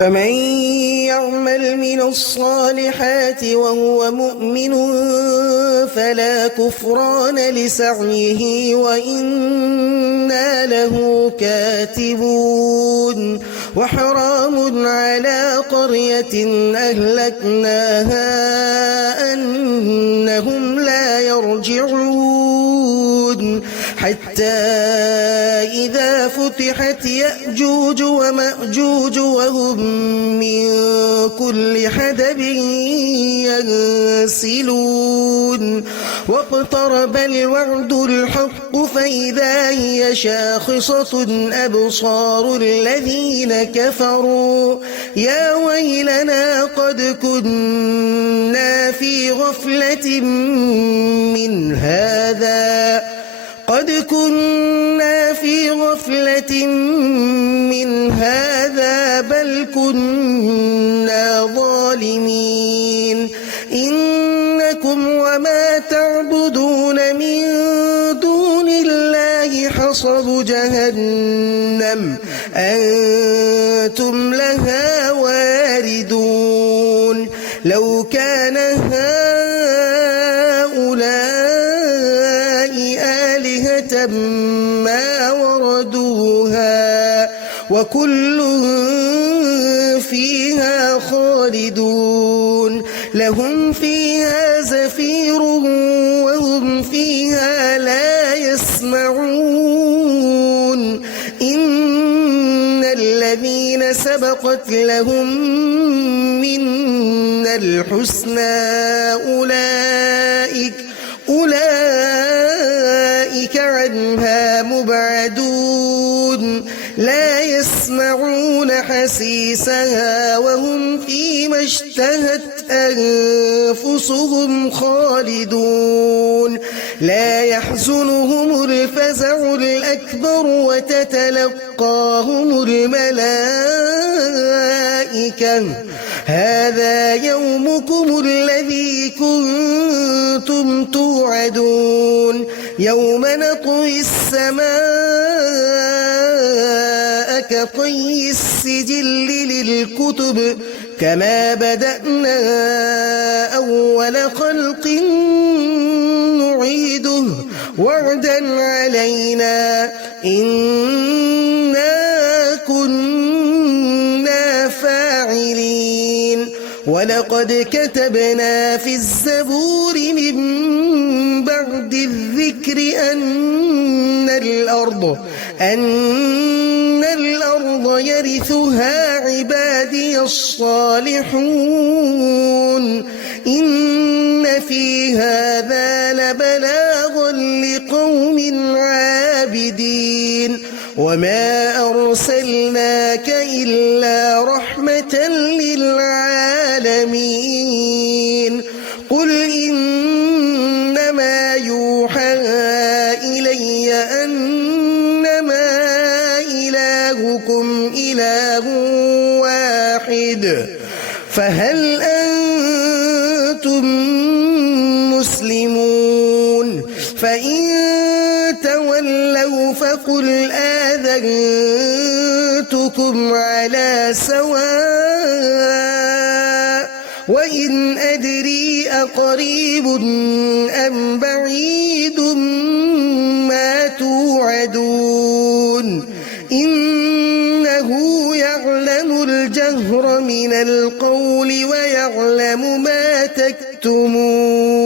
فمن يعمل من الصالحات وهو مؤمن فلا كفران لسعيه وإنا له كاتبون وحرام على قرية أهلكناها أنهم لا يرجعون حتى إذا فتحت يأجوج ومأجوج وهم من كل حدب ينسلون واقترب الوعد الحق فإذا هي شاخصة أبصار الذين كفروا يا ويلنا قد كنا في غفلة من هذا بل كنا ظالمين إنكم وما تعبدون من دون الله حصب جهنم أنتم لها واردون لو كان هؤلاء آلهة ما وردوها وكل فيها خالدون لهم فيها زفير وهم فيها لا يسمعون إن الذين سبقت لهم منا الحسنى أولئك عنها مبعدون لا يسمعون حسيسها وهم فيما اشتهت أنفسهم خالدون لا يحزنهم الفزع الأكبر وتتلقاهم الملائكة هذا يومكم الذي كنتم توعدون يوم نطوي السماء كطي السجل للكتب كما بدأنا أول خلق نعيده وعدا علينا إنا كنا فاعلين ولقد كتبنا في الزبور من بعد الذكر أن الأرض يرثها عبادي الصالحون إن في هذا لبلاغا لقوم عابدين وما أرسلناك إلا رحمة للعالمين قل إنما يوحى إلي أنما إلهكم إله واحد فهل أنتم مسلمون فإن تولوا فقل آذنتكم على سواء وإن أدري أقريب أم بعيد ما توعدون إنه يعلم الجهر من القول ويعلم ما تكتمون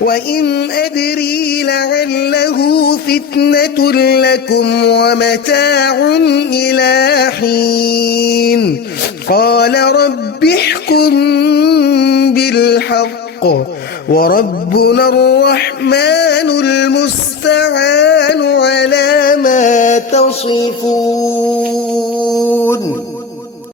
وإن أدري لعله فتنة لكم ومتاع إلى حين قال رب احكم بالحق وربنا الرحمن المستعان على ما تصفون.